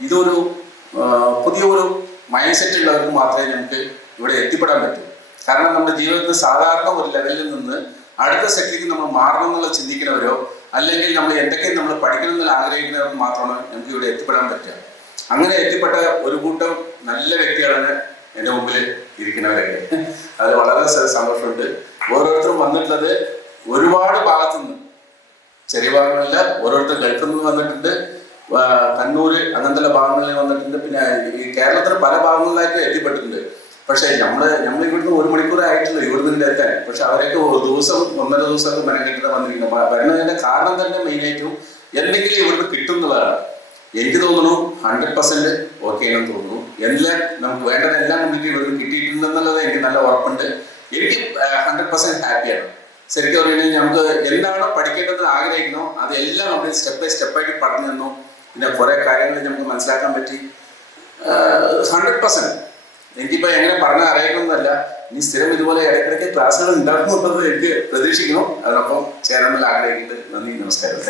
ഇതൊരു പുതിയ പുതിയൊരു മൈൻഡ് സെറ്റ് ഉള്ളവർക്ക് മാത്രമേ നമുക്ക് ഇവിടെ എത്തിപ്പെടാൻ പറ്റൂ. കാരണം നമ്മുടെ ജീവിതത്തിൽ സാധാരണ ഒരു ലെവലിൽ നിന്ന് അടുത്ത സെറ്റിലേക്ക് നമ്മൾ മാറണം എന്നുള്ള ചിന്തിക്കുന്നവരോ അല്ലെങ്കിൽ നമ്മൾ എന്തൊക്കെ നമ്മൾ പഠിക്കണം എന്നുള്ള ആഗ്രഹിക്കുന്നവർക്ക് മാത്രമാണ് നമുക്ക് ഇവിടെ എത്തിപ്പെടാൻ പറ്റുക. അങ്ങനെ എത്തിപ്പെട്ട ഒരു കൂട്ടം നല്ല വ്യക്തികളാണ് എന്റെ മുമ്പിൽ ഇരിക്കുന്നവരൊക്കെ. അത് വളരെ സന്തോഷമുണ്ട്. ഓരോരുത്തരും വന്നിട്ടുള്ളത് ഒരുപാട് ഭാഗത്തുനിന്ന്. ചെറിയ ഭാഗങ്ങളില്ല ഓരോരുത്തർ ഗൾഫിൽ നിന്ന് വന്നിട്ടുണ്ട്. കണ്ണൂര് അങ്ങനത്തെ ഭാഗങ്ങളിൽ വന്നിട്ടുണ്ട്. പിന്നെ ഈ കേരളത്തിലെ പല ഭാഗങ്ങളിലായിട്ട് എത്തിപ്പെട്ടിട്ടുണ്ട്. പക്ഷേ നമ്മൾ നമ്മൾ ഇവിടുന്ന് ഒരു മണിക്കൂറേ ആയിട്ടില്ല ഇവിടുന്ന് എത്താൻ. പക്ഷെ അവരൊക്കെ ഒരു ദിവസം ഒന്നര ദിവസമൊക്കെ മെനക്കെട്ട് വന്നിരിക്കുന്നത് വ- വരുന്നതിന്റെ കാരണം തന്നെ മെയിനായിട്ടും എന്തെങ്കിലും ഇവിടുന്ന് കിട്ടുന്നതാണ്. എനിക്ക് തോന്നുന്നു ഹൺഡ്രഡ് പെർസെന്റ് ഓക്കെ എന്ന് തോന്നുന്നു. എല്ലാം നമുക്ക് വേണ്ടതെല്ലാം നമുക്ക് ഇവിടുന്ന് കിട്ടിയിട്ടുണ്ടെന്നുള്ളത് എനിക്ക് നല്ല ഉറപ്പുണ്ട്. എനിക്ക് ഹൺഡ്രഡ് പെർസെന്റ് ഹാപ്പിയാണ് ശരിക്കും പറയുകയാണെങ്കിൽ നമുക്ക് എന്താണ് പഠിക്കേണ്ടത് ആഗ്രഹിക്കുന്നോ അതെല്ലാം നമ്മൾ സ്റ്റെപ്പ് ബൈ സ്റ്റെപ്പായിട്ട് പറഞ്ഞു തന്നു. പിന്നെ കുറെ കാര്യങ്ങൾ നമുക്ക് മനസ്സിലാക്കാൻ പറ്റി. ഹൺഡ്രഡ് പെർസെന്റ് എനിക്കിപ്പോ എങ്ങനെ പറഞ്ഞ അറിയണമെന്നല്ല ഇനി സ്ഥിരം ഇതുപോലെ ഇടയ്ക്കിടയ്ക്ക് ക്ലാസ്സുകൾ ഉണ്ടാക്കുന്നുണ്ടെന്ന് എനിക്ക് പ്രതീക്ഷിക്കുന്നു. അതിനൊപ്പം ചേരാനുള്ള ആഗ്രഹിക്കുന്നത് നന്ദി നമസ്കാരം.